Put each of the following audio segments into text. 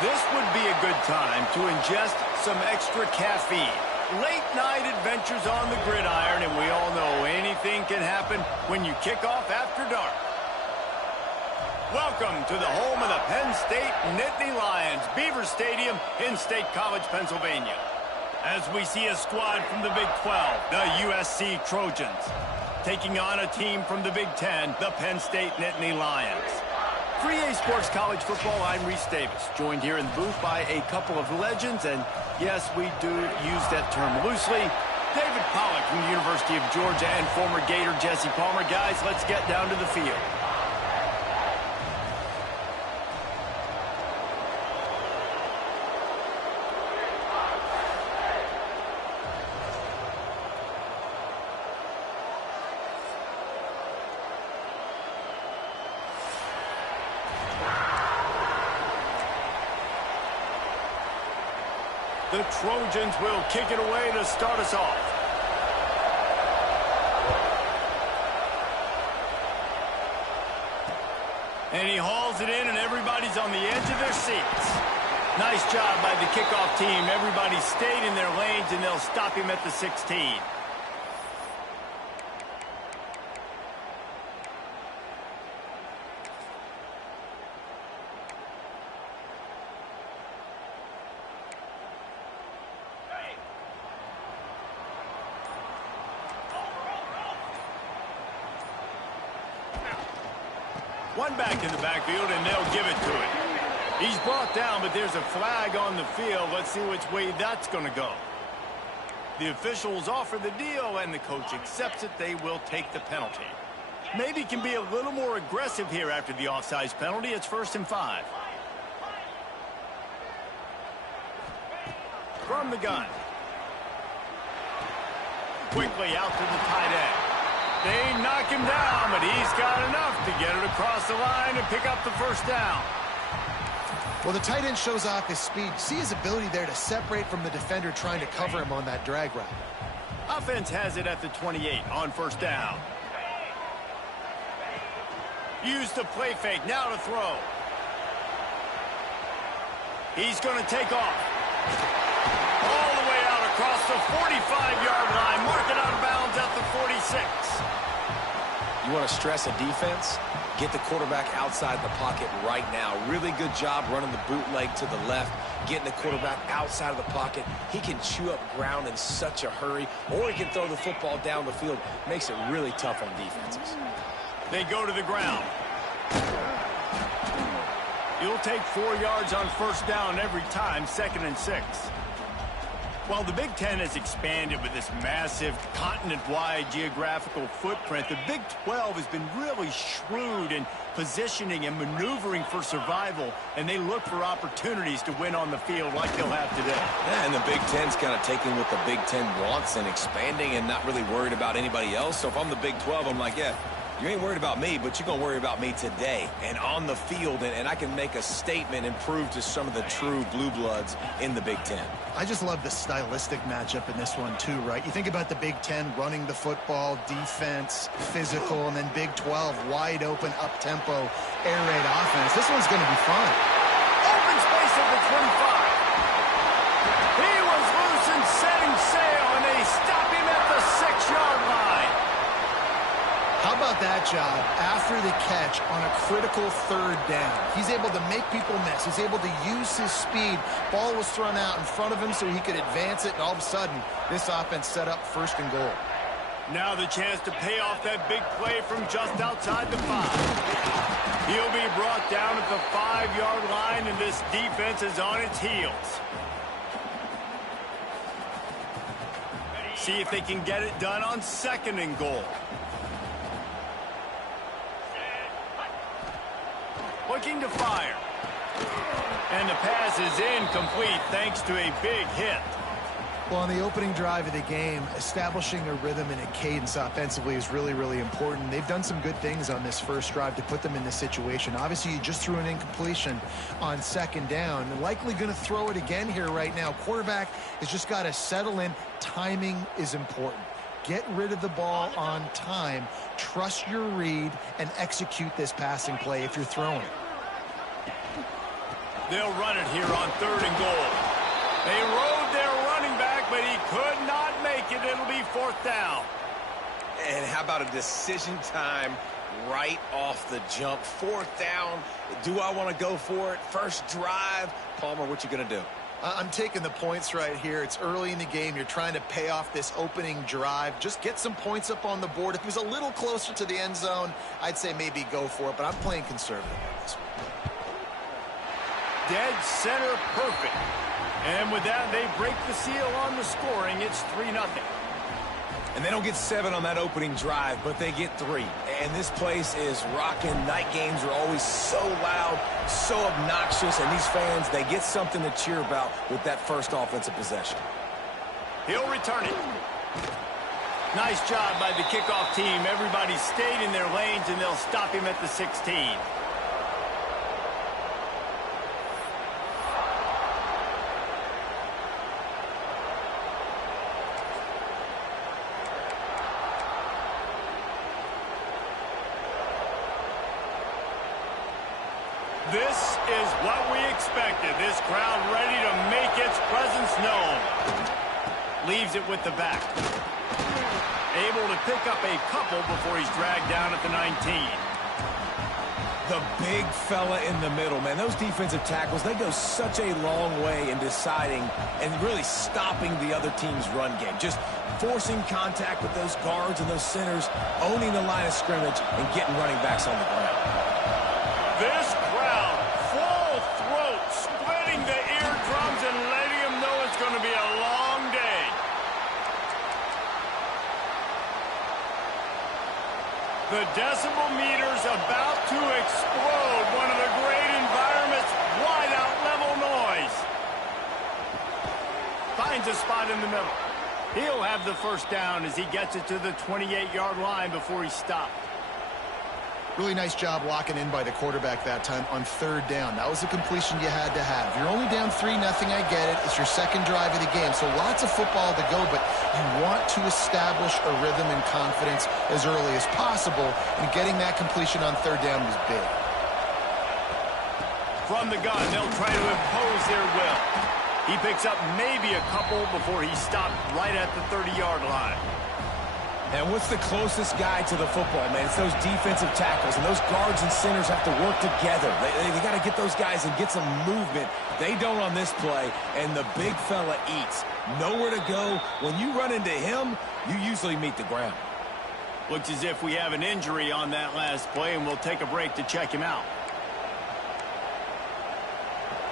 This would be a good time to ingest some extra caffeine. Late night adventures on the gridiron, and we all know anything can happen when you kick off after dark. Welcome to the home of the Penn State Nittany Lions, Beaver Stadium in State College, Pennsylvania. As we see a squad from the Big 12, the USC Trojans, taking on a team from the Big 10, the Penn State Nittany Lions. For EA Sports College Football, I'm Reese Davis, joined here in the booth by a couple of legends, and yes, we do use that term loosely. David Pollack from the University of Georgia and former Gator Jesse Palmer. Guys, let's get down to the field. The Trojans will kick it away to start us off. And he hauls it in, and everybody's on the edge of their seats. Nice job by the kickoff team. Everybody stayed in their lanes, and they'll stop him at the 16. One back in the backfield, and they'll give it to him. He's brought down, but there's a flag on the field. Let's see which way that's going to go. The officials offer the deal, and the coach accepts it. They will take the penalty. Maybe can be a little more aggressive here after the offsides penalty. It's 1st and 5. From the gun. Quickly out to the tight end. They knock him down, but he's got enough to get it across the line and pick up the first down. Well, the tight end shows off his speed. See his ability there to separate from the defender trying to cover him on that drag route. Offense has it at the 28 on 1st down. Use the play fake, now to throw. He's going to take off. All the way out across the 45-yard line. Mark it out of bounds at the 46. You want to stress a defense? Get the quarterback outside the pocket right now. Really good job running the bootleg to the left, getting the quarterback outside of the pocket. He can chew up ground in such a hurry, or he can throw the football down the field. Makes it really tough on defenses. They go to the ground. You'll take 4 yards on 1st down every time, 2nd and 6. While the Big Ten has expanded with this massive continent-wide geographical footprint, the Big 12 has been really shrewd in positioning and maneuvering for survival, and they look for opportunities to win on the field like they'll have today. Yeah, and the Big Ten's kind of taking what the Big Ten wants and expanding and not really worried about anybody else. So if I'm the Big 12, I'm like, yeah, you ain't worried about me, but you're going to worry about me today and on the field, and I can make a statement and prove to some of the true blue bloods in the Big Ten. I just love the stylistic matchup in this one too, right? You think about the Big Ten running the football, defense, physical, and then Big 12 wide open, up-tempo, air raid offense. This one's going to be fun. Open space at the 25. He was loose and setting sail, and they stop him at the 6-yard line. How about that job after the catch on a critical 3rd down? He's able to make people miss. He's able to use his speed. Ball was thrown out in front of him so he could advance it, and all of a sudden, this offense set up 1st and goal. Now the chance to pay off that big play from just outside the 5. He'll be brought down at the 5-yard line, and this defense is on its heels. See if they can get it done on 2nd and goal. Looking to fire. And the pass is incomplete thanks to a big hit. Well, on the opening drive of the game, establishing a rhythm and a cadence offensively is really, really important. They've done some good things on this first drive to put them in this situation. Obviously, you just threw an incompletion on 2nd down. Likely going to throw it again here right now. Quarterback has just got to settle in. Timing is important. Get rid of the ball on time. Trust your read and execute this passing play if you're throwing it. They'll run it here on 3rd and goal. They rode their running back, but he could not make it. It'll be 4th down. And how about a decision time right off the jump? 4th down. Do I want to go for it? First drive. Palmer, what you going to do? I'm taking the points right here. It's early in the game. You're trying to pay off this opening drive. Just get some points up on the board. If he was a little closer to the end zone, I'd say maybe go for it, but I'm playing conservative on this one. Dead center perfect. And with that, they break the seal on the scoring. It's 3-0. And they don't get 7 on that opening drive, but they get 3. And this place is rocking. Night games are always so loud, so obnoxious, and these fans, they get something to cheer about with that first offensive possession. He'll return it. Nice job by the kickoff team. Everybody stayed in their lanes, and they'll stop him at the 16. This is what we expected. This crowd ready to make its presence known. Leaves it with the back. Able to pick up a couple before he's dragged down at the 19. The big fella in the middle, man. Those defensive tackles, they go such a long way in deciding and really stopping the other team's run game. Just forcing contact with those guards and those centers, owning the line of scrimmage, and getting running backs on the ground. This crowd, full throat, splitting the eardrums and letting them know it's going to be a long day. The decibel meter's about to explode. One of the great environments, wide out level noise. Finds a spot in the middle. He'll have the first down as he gets it to the 28-yard line before he stopped. Really nice job locking in by the quarterback that time on 3rd down. That was a completion you had to have. You're only down 3-0, I get it. It's your second drive of the game, so lots of football to go, but you want to establish a rhythm and confidence as early as possible, and getting that completion on 3rd down was big. From the gun, they'll try to impose their will. He picks up maybe a couple before he stopped right at the 30-yard line. And what's the closest guy to the football, man? It's those defensive tackles, and those guards and centers have to work together. They got to get those guys and get some movement. They don't on this play, and the big fella eats. Nowhere to go. When you run into him, you usually meet the ground. Looks as if we have an injury on that last play, and we'll take a break to check him out.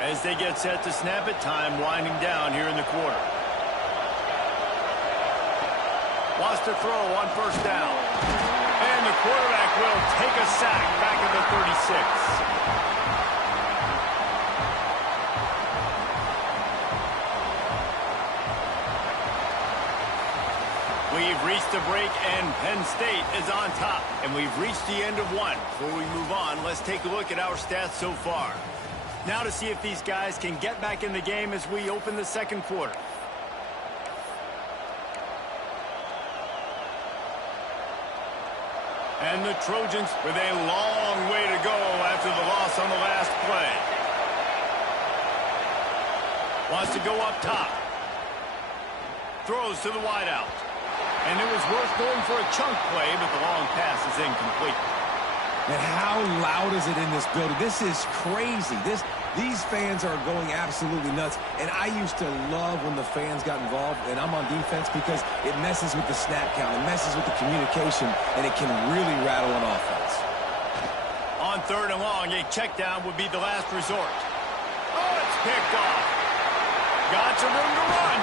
As they get set to snap it, time winding down here in the quarter. Wants to throw on 1st down. And the quarterback will take a sack back at the 36. We've reached a break, and Penn State is on top. And we've reached the end of one. Before we move on, let's take a look at our stats so far. Now to see if these guys can get back in the game as we open the second quarter. And the Trojans with a long way to go after the loss on the last play. Wants to go up top. Throws to the wideout. And it was worth going for a chunk play, but the long pass is incomplete. And how loud is it in this building? This is crazy. These fans are going absolutely nuts. And I used to love when the fans got involved, and I'm on defense because it messes with the snap count. It messes with the communication, and it can really rattle an offense. On 3rd and long, a check down would be the last resort. Oh, it's picked off. Got some room to run.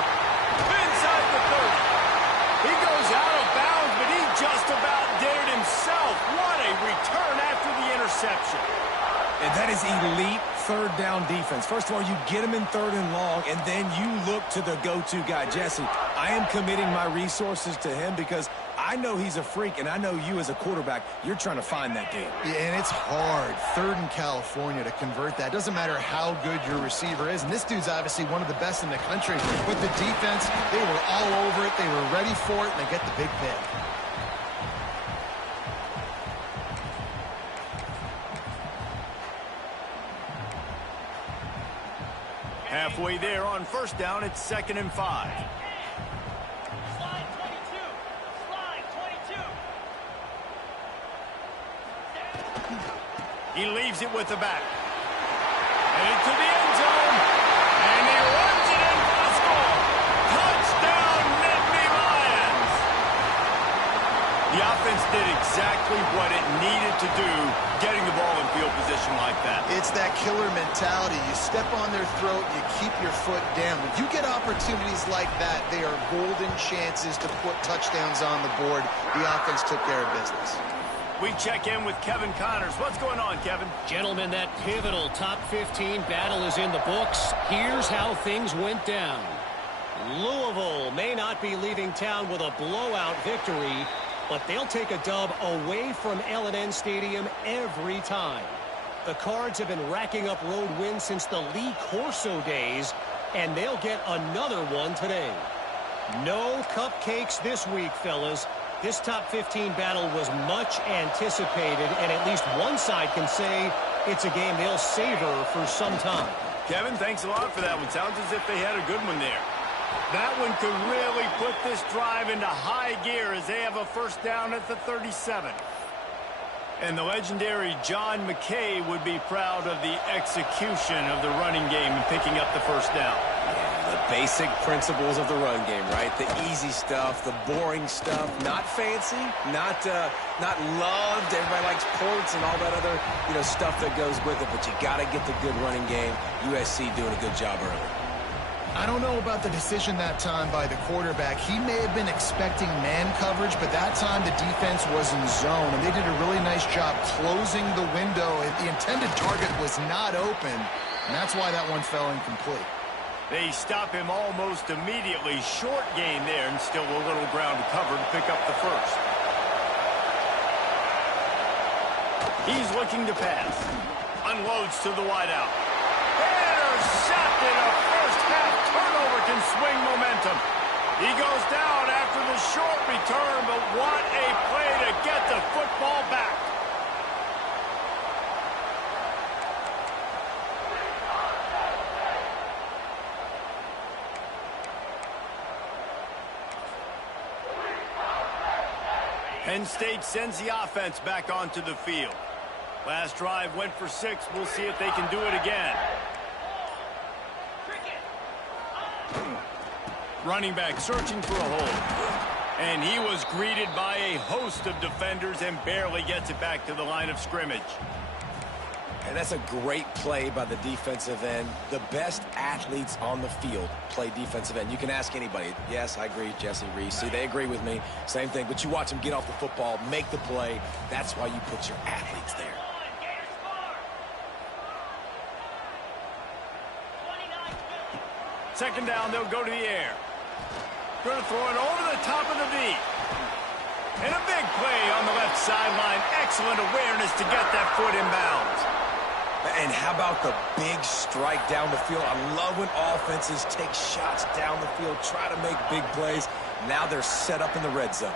Inside the 30. He goes out of bounds, but he just about did it himself. What a return after the interception. And that is elite 3rd down defense. First of all, you get him in 3rd and long, and then you look to the go-to guy, Jesse. I am committing my resources to him because I know he's a freak, and I know you as a quarterback, you're trying to find that game. Yeah, and it's hard, 3rd in California, to convert that. Doesn't matter how good your receiver is, and this dude's obviously one of the best in the country. But the defense, they were all over it, they were ready for it, and they get the big pick. Halfway there on first down, it's 2nd and 5. Slide 22. Slide 22. He leaves it with the back. And into the end zone. And he runs it in for the score. Touchdown, Nittany Lions. The offense did exactly what it needed to do, getting the ball in field position like that. It's that killer mentality. You step on their throat, you keep your foot down. When you get opportunities like that, they are golden chances to put touchdowns on the board. The offense took care of business. We check in with Kevin Connors. What's going on, Kevin? Gentlemen, that pivotal top 15 battle is in the books. Here's how things went down. Louisville may not be leaving town with a blowout victory, but they'll take a dub away from L&N Stadium every time. The Cards have been racking up road wins since the Lee Corso days, and they'll get another one today. No cupcakes this week, fellas. This top 15 battle was much anticipated, and at least one side can say it's a game they'll savor for some time. Kevin, thanks a lot for that one. Sounds as if they had a good one there. That one could really put this drive into high gear as they have a first down at the 37. And the legendary John McKay would be proud of the execution of the running game and picking up the first down. The basic principles of the run game, right? The easy stuff, the boring stuff, not fancy, not loved. Everybody likes ports and all that other, stuff that goes with it. But you got to get the good running game. USC doing a good job early. I don't know about the decision that time by the quarterback. He may have been expecting man coverage, but that time the defense was in zone, and they did a really nice job closing the window. The intended target was not open, and that's why that one fell incomplete. They stop him almost immediately. Short gain there, and still a little ground to cover to pick up the first. He's looking to pass. Unloads to the wideout. Intercepted. A first half turnover can swing momentum. He goes down after the short return, but what a play to get the football back. Penn State sends the offense back onto the field. Last drive went for 6. We'll see if they can do it again. Running back searching for a hole. And he was greeted by a host of defenders and barely gets it back to the line of scrimmage. And that's a great play by the defensive end. The best athletes on the field play defensive end. You can ask anybody. Yes, I agree, Jesse Reese. See, they agree with me. Same thing. But you watch them get off the football, make the play. That's why you put your athletes there. Second down, they'll go to the air. Going to throw it over the top of the V. And a big play on the left sideline. Excellent awareness to get that foot in bounds. And how about the big strike down the field? I love when offenses take shots down the field, try to make big plays. Now they're set up in the red zone.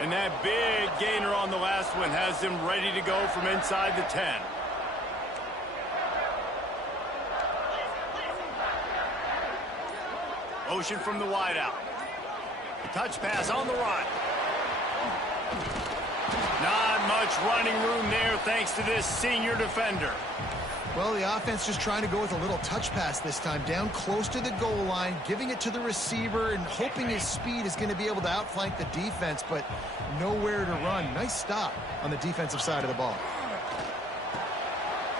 And that big gainer on the last one has them ready to go from inside the 10. Motion from the wideout. Touch pass on the run. Not much running room there thanks to this senior defender. Well, the offense just trying to go with a little touch pass this time, down close to the goal line, giving it to the receiver and hoping his speed is going to be able to outflank the defense, but nowhere to run. Nice stop on the defensive side of the ball.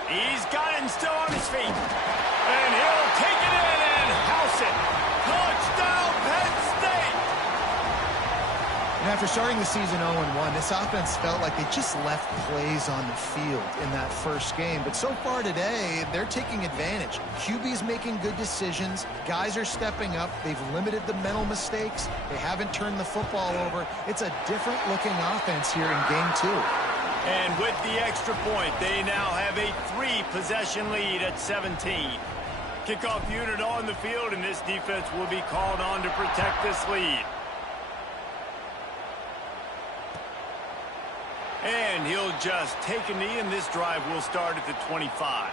He's got it and still on his feet. And he'll take it in and house it. Touchdown, Penn State! And after starting the season 0-1, this offense felt like they just left plays on the field in that first game. But so far today, they're taking advantage. QB's making good decisions. Guys are stepping up. They've limited the mental mistakes. They haven't turned the football over. It's a different-looking offense here in Game 2. And with the extra point, they now have a 3-possession lead at 17. Kickoff unit on the field, and this defense will be called on to protect this lead. And he'll just take a knee, and this drive will start at the 25.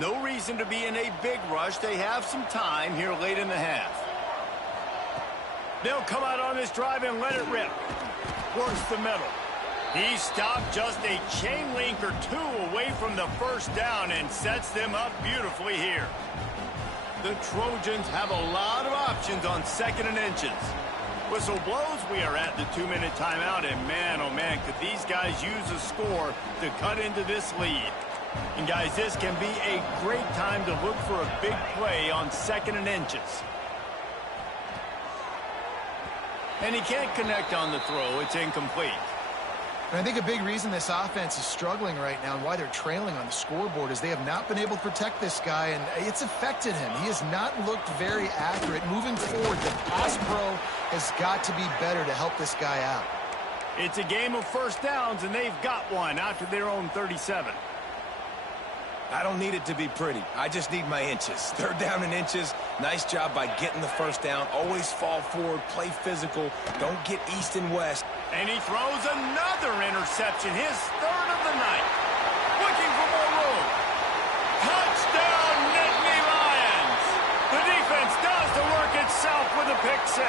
No reason to be in a big rush. They have some time here late in the half. They'll come out on this drive and let it rip. Works the middle. He stopped just a chain link or two away from the first down and sets them up beautifully here. The Trojans have a lot of options on 2nd and inches. Whistle blows, we are at the 2-minute timeout, and man, oh man, could these guys use a score to cut into this lead. And guys, this can be a great time to look for a big play on 2nd and inches. And he can't connect on the throw. It's incomplete. And I think a big reason this offense is struggling right now and why they're trailing on the scoreboard is they have not been able to protect this guy, and it's affected him. He has not looked very accurate. Moving forward, the pass pro has got to be better to help this guy out. It's a game of first downs, and they've got one out to their own 37. I don't need it to be pretty. I just need my inches. 3rd down and inches. Nice job by getting the first down. Always fall forward, play physical. Don't get east and west. And he throws another interception, his 3rd of the night. Looking for more room. Touchdown, Nittany Lions. The defense does the work itself with a pick 6.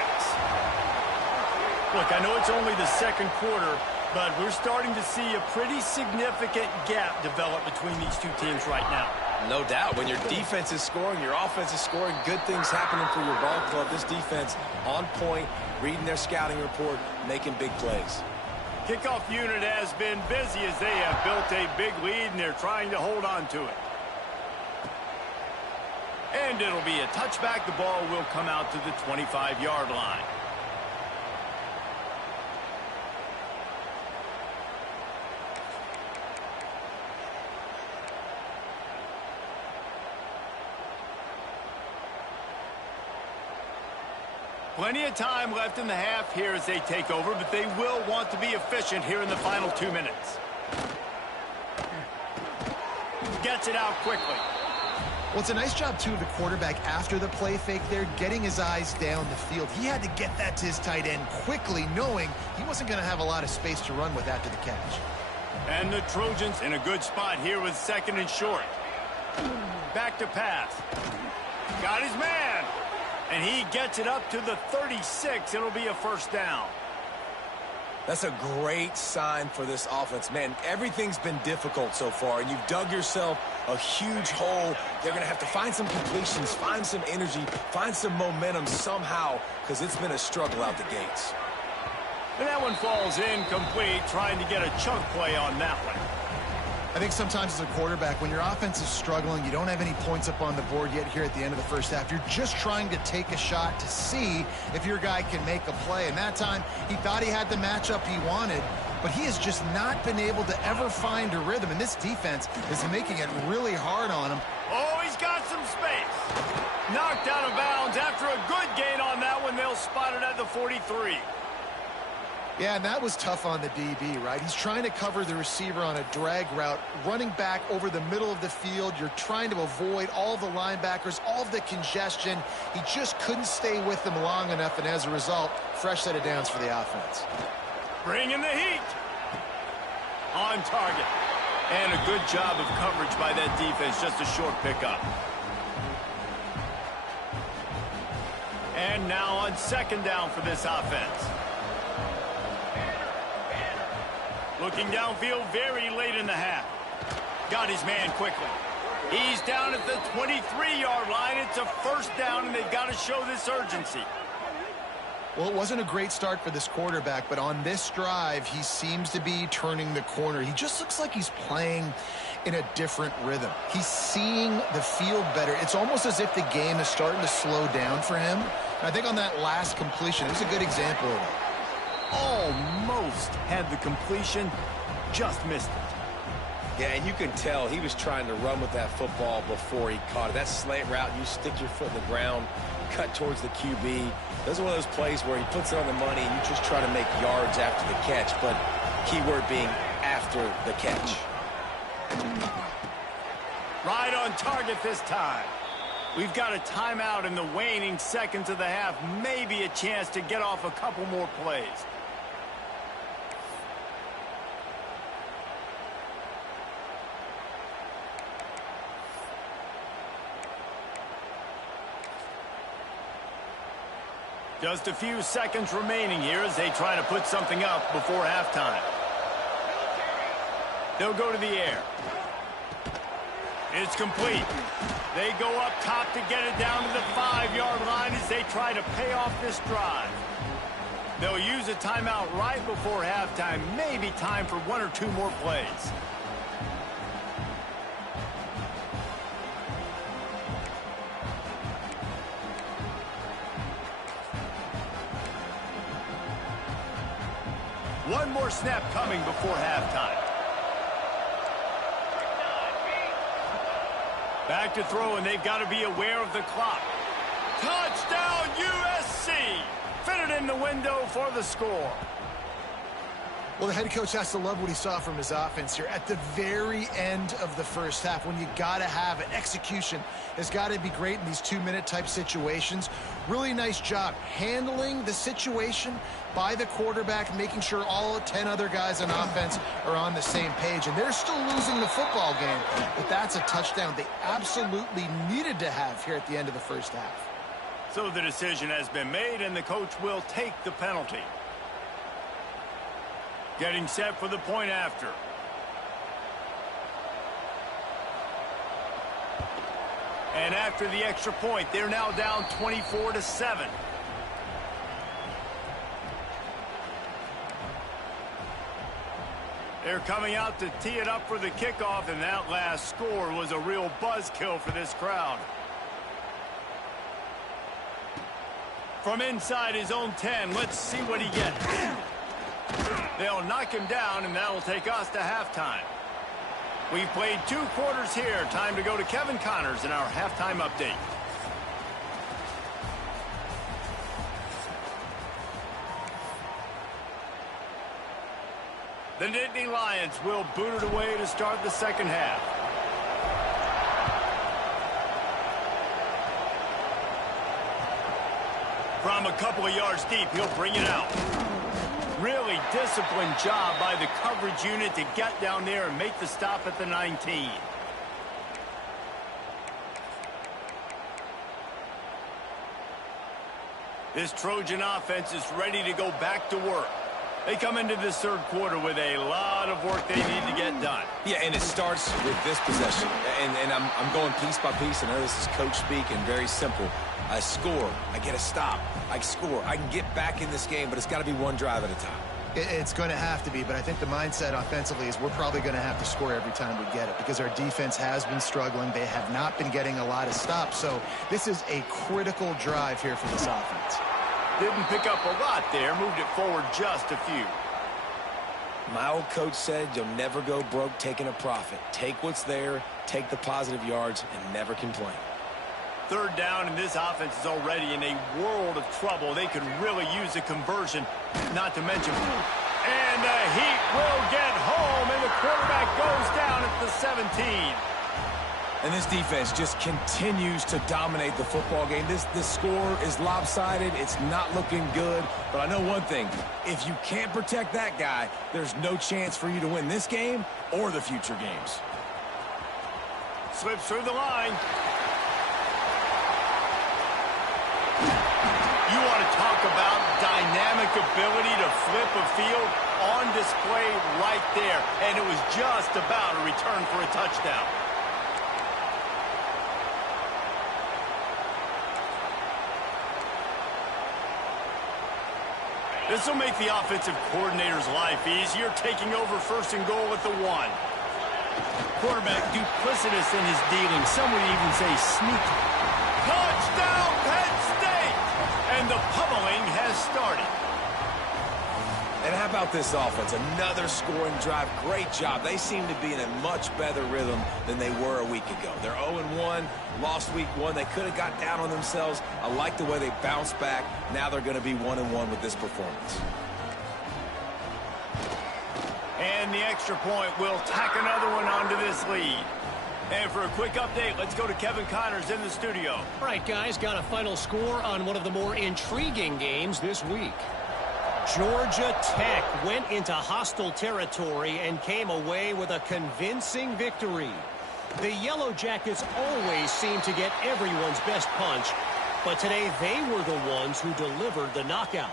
Look, I know it's only the 2nd quarter, but we're starting to see a pretty significant gap develop between these two teams right now. No doubt. When your defense is scoring, your offense is scoring, good things happening for your ball club. This defense on point, reading their scouting report, making big plays. Kickoff unit has been busy as they have built a big lead, and they're trying to hold on to it. And it'll be a touchback. The ball will come out to the 25-yard line. Plenty of time left in the half here as they take over, but they will want to be efficient here in the final 2 minutes. Gets it out quickly. Well, it's a nice job, too, of the quarterback after the play fake there, getting his eyes down the field. He had to get that to his tight end quickly, knowing he wasn't going to have a lot of space to run with after the catch. And the Trojans in a good spot here with 2nd and short. Back to pass. Got his man. And he gets it up to the 36. It'll be a first down. That's a great sign for this offense. Man, everything's been difficult so far, and you've dug yourself a huge hole. They're going to have to find some completions, find some energy, find some momentum somehow, because it's been a struggle out the gates. And that one falls incomplete, trying to get a chunk play on that one. I think sometimes as a quarterback, when your offense is struggling, you don't have any points up on the board yet here at the end of the first half. You're just trying to take a shot to see if your guy can make a play. And that time, he thought he had the matchup he wanted, but he has just not been able to ever find a rhythm. And this defense is making it really hard on him. Oh, he's got some space. Knocked out of bounds after a good gain on that one. They'll spot it at the 43. Yeah, and that was tough on the DB, right? He's trying to cover the receiver on a drag route, running back over the middle of the field. You're trying to avoid all the linebackers, all of the congestion. He just couldn't stay with them long enough, and as a result, fresh set of downs for the offense. Bringing the heat. On target. And a good job of coverage by that defense, just a short pickup. And now on 2nd down for this offense. Looking downfield very late in the half. Got his man quickly. He's down at the 23-yard line. It's a first down, and they've got to show this urgency. Well, it wasn't a great start for this quarterback, but on this drive, he seems to be turning the corner. He just looks like he's playing in a different rhythm. He's seeing the field better. It's almost as if the game is starting to slow down for him. And I think on that last completion, it was a good example of it. Almost had the completion, just missed it. Yeah, and you can tell he was trying to run with that football before he caught it. That slant route, you stick your foot in the ground, cut towards the QB. Those are one of those plays where he puts it on the money and you just try to make yards after the catch, but keyword being after the catch. Right on target this time. We've got a timeout in the waning seconds of the half. Maybe a chance to get off a couple more plays. Just a few seconds remaining here as they try to put something up before halftime. They'll go to the air. It's complete. They go up top to get it down to the 5-yard line as they try to pay off this drive. They'll use a timeout right before halftime. Maybe time for 1 or 2 more plays. One more snap coming before halftime. Back to throw, and they've got to be aware of the clock. Touchdown, USC! Fitted in the window for the score. Well, the head coach has to love what he saw from his offense here at the very end of the first half, when you got to have it. Execution has got to be great in these 2-minute type situations. Really nice job handling the situation by the quarterback, making sure all 10 other guys on offense are on the same page. And they're still losing the football game, but that's a touchdown they absolutely needed to have here at the end of the first half. So the decision has been made, and the coach will take the penalty. Getting set for the point after. And after the extra point, they're now down 24-7. They're coming out to tee it up for the kickoff, and that last score was a real buzzkill for this crowd. From inside his own 10, let's see what he gets. They'll knock him down, and that'll take us to halftime. We've played 2 quarters here. Time to go to Kevin Connors in our halftime update. The Nittany Lions will boot it away to start the second half. From a couple of yards deep, he'll bring it out. Really disciplined job by the coverage unit to get down there and make the stop at the 19. This Trojan offense is ready to go back to work. They come into this third quarter with a lot of work they need to get done. Yeah, and it starts with this possession. And I'm going piece by piece. I know this is coach speak and very simple. I score. I get a stop. I score. I can get back in this game, but it's got to be one drive at a time. It's going to have to be, but I think the mindset offensively is we're probably going to have to score every time we get it because our defense has been struggling. They have not been getting a lot of stops, so this is a critical drive here for this offense. Didn't pick up a lot there, moved it forward just a few. My old coach said you'll never go broke taking a profit. Take what's there, take the positive yards, and never complain. Third down, and this offense is already in a world of trouble. They could really use a conversion, not to mention. And the Heat will get home, and the quarterback goes down at the 17. And this defense just continues to dominate the football game. This score is lopsided. It's not looking good. But I know one thing. If you can't protect that guy, there's no chance for you to win this game or the future games. Slips through the line. You want to talk about dynamic ability to flip a field on display right there. And it was just about a return for a touchdown. This will make the offensive coordinator's life easier, taking over first and goal at the 1. Quarterback duplicitous in his dealing. Some would even say sneaky. Touchdown, Penn State! And the pummeling has started. And how about this offense? Another scoring drive. Great job. They seem to be in a much better rhythm than they were a week ago. They're 0-1, lost week 1. They could have got down on themselves. I like the way they bounced back. Now they're going to be 1-1 with this performance. And the extra point will tack another one onto this lead. And for a quick update, let's go to Kevin Connors in the studio. All right, guys, got a final score on one of the more intriguing games this week. Georgia Tech went into hostile territory and came away with a convincing victory. The Yellow Jackets always seem to get everyone's best punch, But today they were the ones who delivered the knockout.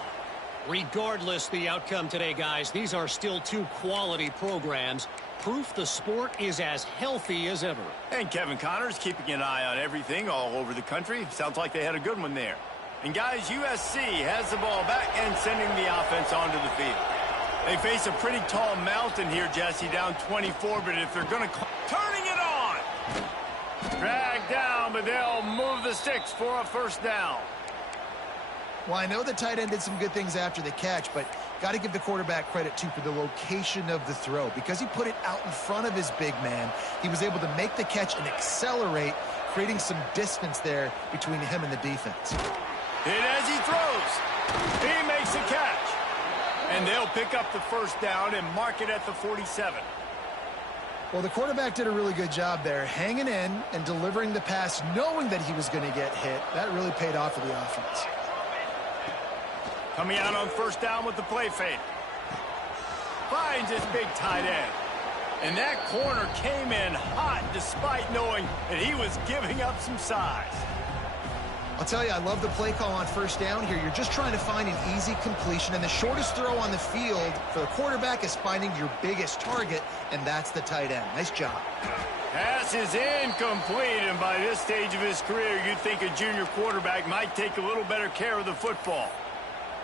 Regardless the outcome today, guys, these are still two quality programs. Proof the sport is as healthy as ever. And Kevin Connors keeping an eye on everything all over the country. Sounds like they had a good one there. And guys, USC has the ball back and sending the offense onto the field. They face a pretty tall mountain here, Jesse, down 24, but if they're going to... Turning it on! Drag down, but they'll move the sticks for a first down. Well, I know the tight end did some good things after the catch, but got to give the quarterback credit, too, for the location of the throw. Because he put it out in front of his big man, he was able to make the catch and accelerate, creating some distance there between him and the defense. And as he throws, he makes the catch. And they'll pick up the first down and mark it at the 47. Well, the quarterback did a really good job there, hanging in and delivering the pass, knowing that he was going to get hit. That really paid off for the offense. Coming out on first down with the play fake. Finds his big tight end. And that corner came in hot despite knowing that he was giving up some size. I'll tell you, I love the play call on first down here. You're just trying to find an easy completion, and the shortest throw on the field for the quarterback is finding your biggest target, and that's the tight end. Nice job. Pass is incomplete, and by this stage of his career, you'd think a junior quarterback might take a little better care of the football.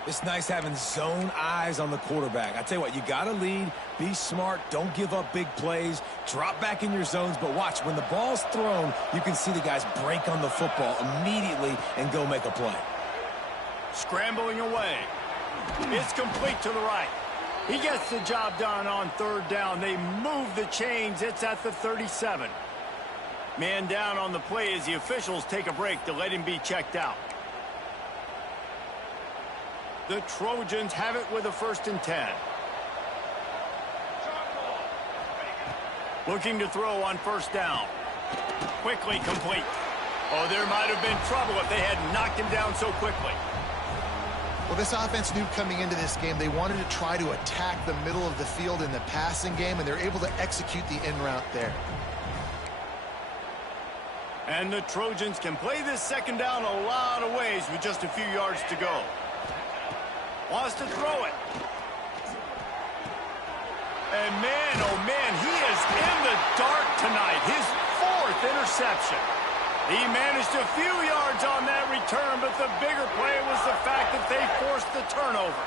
It's nice having zone eyes on the quarterback. I tell you what, you got to lead, be smart, don't give up big plays, drop back in your zones, but watch, when the ball's thrown, you can see the guys break on the football immediately and go make a play. Scrambling away. It's complete to the right. He gets the job done on third down. They move the chains. It's at the 37. Man down on the play as the officials take a break to let him be checked out. The Trojans have it with a 1st and 10. Looking to throw on first down. Quickly complete. Oh, there might have been trouble if they had knocked him down so quickly. Well, this offense knew coming into this game they wanted to try to attack the middle of the field in the passing game, and they're able to execute the in route there. And the Trojans can play this second down a lot of ways with just a few yards to go. Wants to throw it. And man, oh man, he is in the dark tonight. His 4th interception. He managed a few yards on that return, but the bigger play was the fact that they forced the turnover.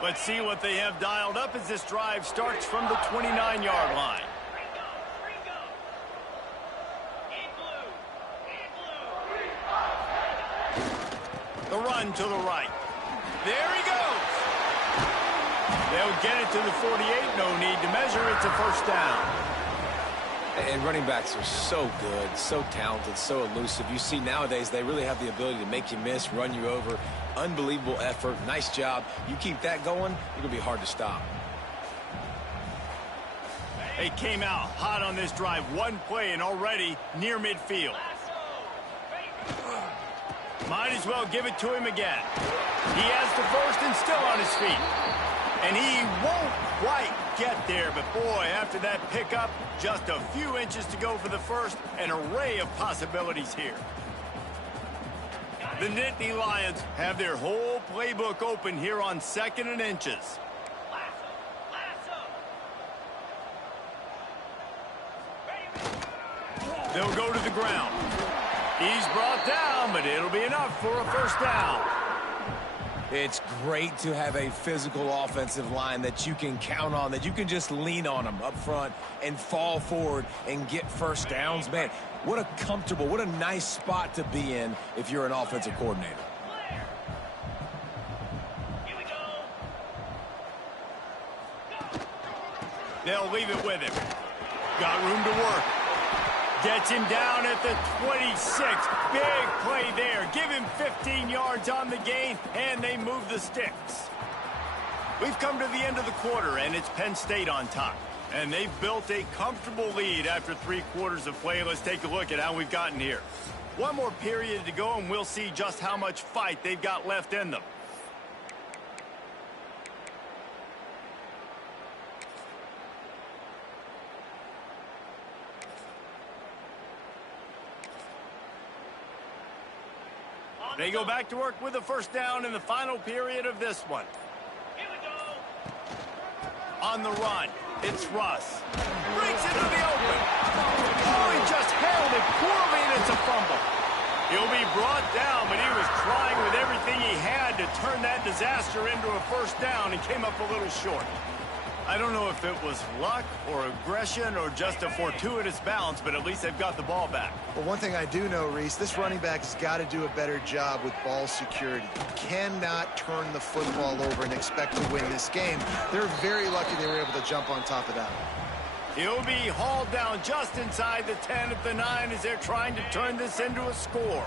Let's see what they have dialed up as this drive starts from the 29-yard line. The run to the right. There he goes. They'll get it to the 48. No need to measure. It's a first down. And running backs are so good, so talented, so elusive. You see nowadays they really have the ability to make you miss, run you over. Unbelievable effort. Nice job. You keep that going, it'll be hard to stop. They came out hot on this drive. One play and already near midfield. Might as well give it to him again. He has the first and still on his feet. And he won't quite get there, but boy, after that pickup, just a few inches to go for the first. An array of possibilities here. The Nittany Lions have their whole playbook open here on 2nd and inches. They'll go to the ground. He's brought down, but it'll be enough for a first down. It's great to have a physical offensive line that you can count on, that you can just lean on them up front and fall forward and get first downs. Man, what a comfortable, what a nice spot to be in if you're an offensive coordinator. They'll leave it with him. Got room to work. Gets him down at the 26. Big play there. Give him 15 yards on the gain, and they move the sticks. We've come to the end of the quarter, and it's Penn State on top. And they've built a comfortable lead after 3 quarters of play. Let's take a look at how we've gotten here. One more period to go, and we'll see just how much fight they've got left in them. They go back to work with a first down in the final period of this one. Here we go. On the run, it's Russ. Breaks into the open. Oh, he just handled it poorly, and it's a fumble. He'll be brought down, but he was trying with everything he had to turn that disaster into a first down and came up a little short. I don't know if it was luck or aggression or just a fortuitous bounce, but at least they've got the ball back. Well, one thing I do know, Reese, this running back has got to do a better job with ball security. You cannot turn the football over and expect to win this game. They're very lucky they were able to jump on top of that. He'll be hauled down just inside the 10 at the 9 as they're trying to turn this into a score.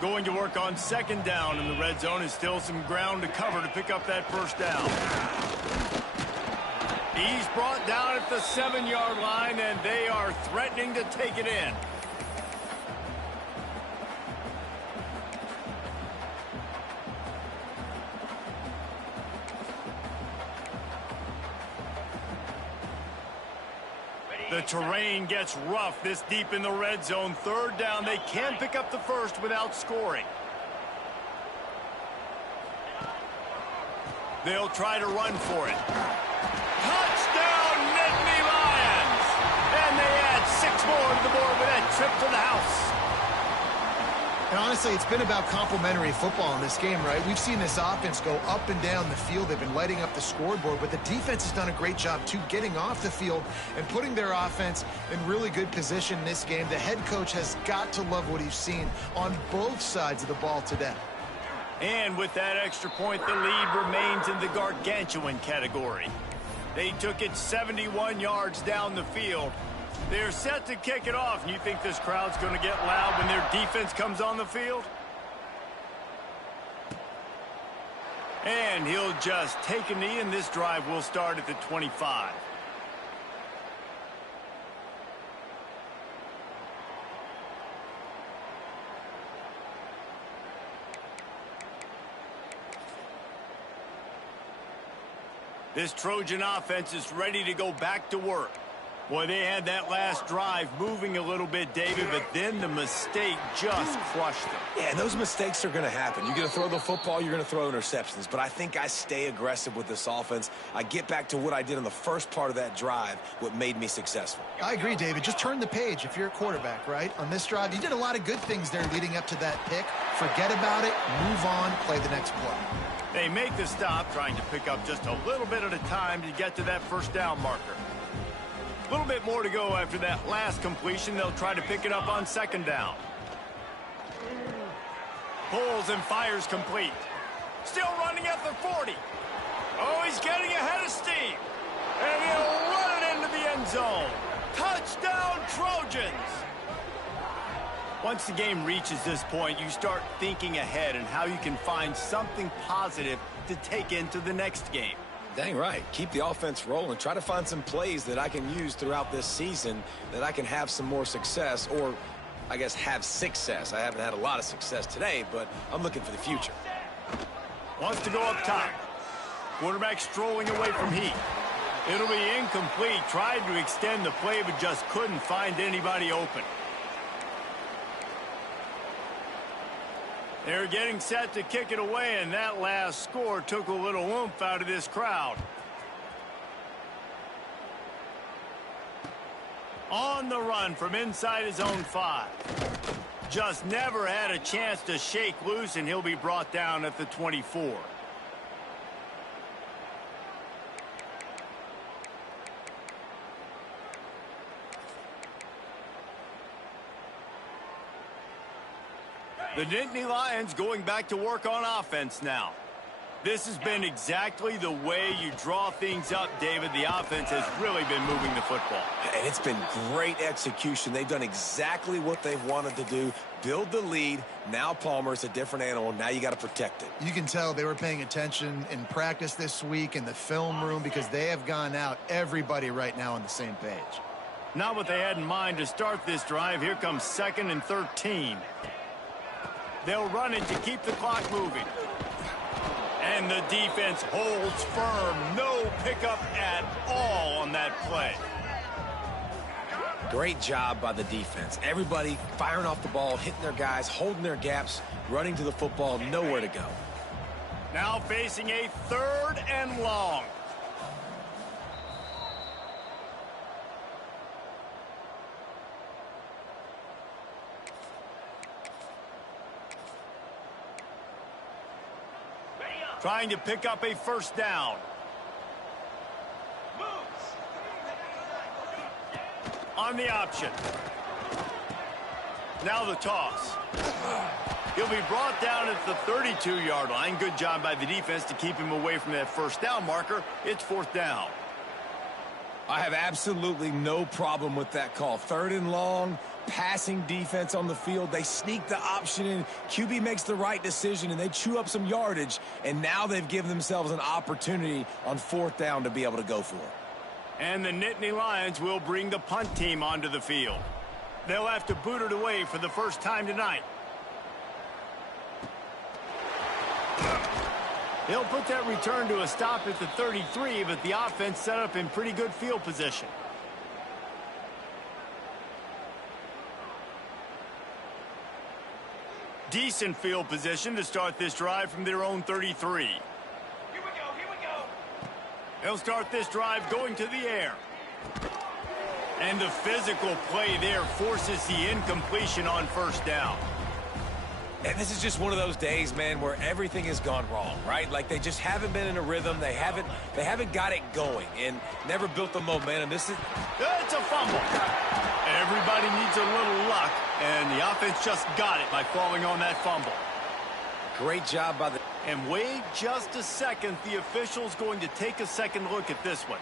Going to work on second down in the red zone is still some ground to cover to pick up that first down. He's brought down at the 7-yard line, and they are threatening to take it in. The terrain gets rough this deep in the red zone. Third down, they can pick up the first without scoring. They'll try to run for it. Touchdown, Nittany Lions! And they add 6 more to the board with that trip to the house. And honestly, it's been about complementary football in this game, right? We've seen this offense go up and down the field. They've been lighting up the scoreboard, but the defense has done a great job, too, getting off the field and putting their offense in really good position in this game. The head coach has got to love what he's seen on both sides of the ball today. And with that extra point, the lead remains in the gargantuan category. They took it 71 yards down the field. They're set to kick it off, and you think this crowd's going to get loud when their defense comes on the field? And he'll just take a knee, and this drive will start at the 25. This Trojan offense is ready to go back to work. Boy, they had that last drive moving a little bit, David, but then the mistake just crushed them. Yeah, and those mistakes are going to happen. You're going to throw the football, you're going to throw interceptions. But I think I stay aggressive with this offense. I get back to what I did in the first part of that drive, what made me successful. I agree, David. Just turn the page if you're a quarterback, right? On this drive, you did a lot of good things there leading up to that pick. Forget about it, move on, play the next play. They make the stop, trying to pick up just a little bit at a time to get to that first down marker. A little bit more to go after that last completion. They'll try to pick it up on second down. Pulls and fires complete. Still running at the 40. Oh, he's getting ahead of steam. And he'll run it into the end zone. Touchdown, Trojans! Once the game reaches this point, you start thinking ahead and how you can find something positive to take into the next game. Dang right. Keep the offense rolling. Try to find some plays that I can use throughout this season that I can have some more success, or I guess have success. I haven't had a lot of success today, but I'm looking for the future. Wants to go up top. Quarterback strolling away from heat. It'll be incomplete. Tried to extend the play, but just couldn't find anybody open. They're getting set to kick it away, and that last score took a little oomph out of this crowd. On the run from inside his own 5. Just never had a chance to shake loose, and he'll be brought down at the 24. The Nittany Lions going back to work on offense now. This has been exactly the way you draw things up, David. The offense has really been moving the football. And it's been great execution. They've done exactly what they've wanted to do. Build the lead. Now Palmer's a different animal. Now you got to protect it. You can tell they were paying attention in practice this week in the film room because they have gone out, everybody right now on the same page. Not what they had in mind to start this drive. Here comes 2nd and 13. They'll run it to keep the clock moving. And the defense holds firm. No pickup at all on that play. Great job by the defense. Everybody firing off the ball, hitting their guys, holding their gaps, running to the football, nowhere to go. Now facing a 3rd and long. Trying to pick up a 1st down. On the option. Now the toss. He'll be brought down at the 32-yard line. Good job by the defense to keep him away from that 1st down marker. It's 4th down. I have absolutely no problem with that call. 3rd and long, passing defense on the field. They sneak the option in. QB makes the right decision, and they chew up some yardage. And now they've given themselves an opportunity on 4th down to be able to go for it. And the Nittany Lions will bring the punt team onto the field. They'll have to boot it away for the first time tonight. He'll put that return to a stop at the 33, but the offense set up in pretty good field position. Decent field position to start this drive from their own 33. Here we go. They'll start this drive going to the air. And the physical play there forces the incompletion on 1st down. And this is just one of those days, man, where everything has gone wrong, right? Like they just haven't been in a rhythm. They haven't got it going and never built the momentum. It's a fumble. Everybody needs a little luck, and the offense just got it by falling on that fumble. Great job by the... And wait just a second. The official's going to take a second look at this one.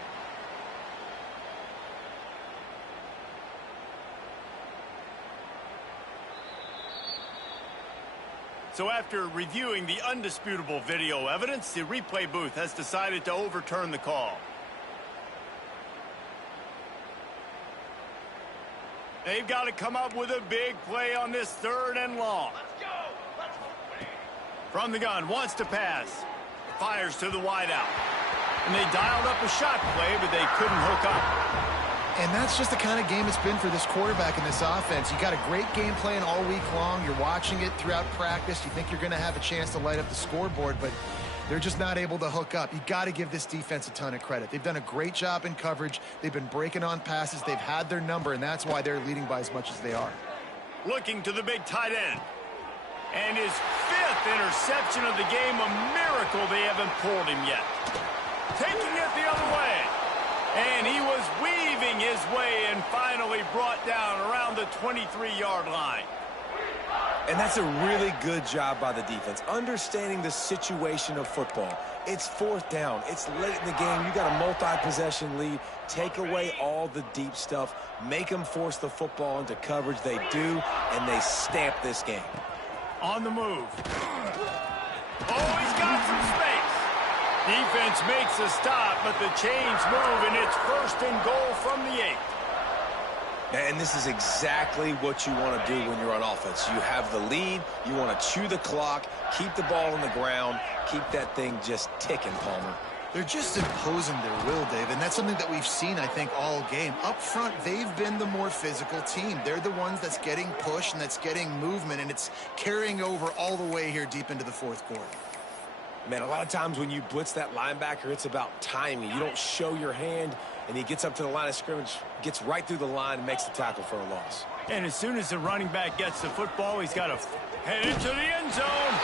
So after reviewing the undisputable video evidence, the replay booth has decided to overturn the call. They've got to come up with a big play on this 3rd and long. Let's go. From the gun, wants to pass. Fires to the wideout. And they dialed up a shot play, but they couldn't hook up. And that's just the kind of game it's been for this quarterback and this offense. You got a great game plan all week long. You're watching it throughout practice. You think you're going to have a chance to light up the scoreboard, but they're just not able to hook up. You got to give this defense a ton of credit. They've done a great job in coverage. They've been breaking on passes. They've had their number, and that's why they're leading by as much as they are. Looking to the big tight end. And his 5th interception of the game, a miracle they haven't pulled him yet. Taking it the other way. And he was weaving his way and finally brought down around the 23-yard line. And that's a really good job by the defense, understanding the situation of football. It's 4th down. It's late in the game. You got a multi-possession lead. Take away all the deep stuff. Make them force the football into coverage. They do, and they stamp this game. On the move. Oh, he's got some space. Defense makes a stop, but the chains move, and it's 1st and goal from the 8. And this is exactly what you want to do when you're on offense. You have the lead. You want to chew the clock, keep the ball on the ground, keep that thing just ticking, Palmer. They're just imposing their will, Dave, and that's something that we've seen, I think, all game. Up front, they've been the more physical team. They're the ones that's getting pushed and that's getting movement, and it's carrying over all the way here deep into the 4th quarter. Man, a lot of times when you blitz that linebacker, it's about timing. You don't show your hand, and he gets up to the line of scrimmage, gets right through the line, and makes the tackle for a loss. And as soon as the running back gets the football, he's got to head into the end zone.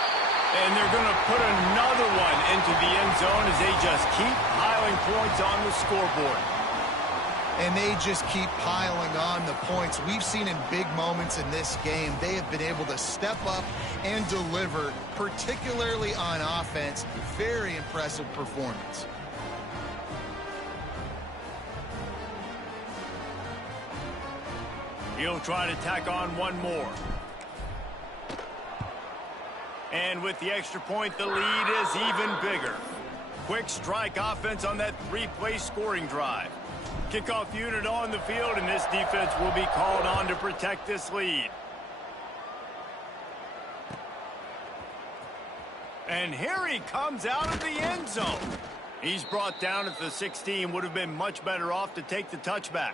And they're going to put another one into the end zone as they just keep piling points on the scoreboard. And they just keep piling on the points. We've seen in big moments in this game, they have been able to step up and deliver, particularly on offense. Very impressive performance. He'll try to tack on one more. And with the extra point, the lead is even bigger. Quick strike offense on that 3-play scoring drive. Kickoff unit on the field, and this defense will be called on to protect this lead. And here he comes out of the end zone. He's brought down at the 16. Would have been much better off to take the touchback.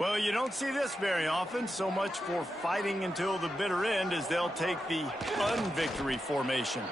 Well, you don't see this very often. So much for fighting until the bitter end, as they'll take the un-victory formation.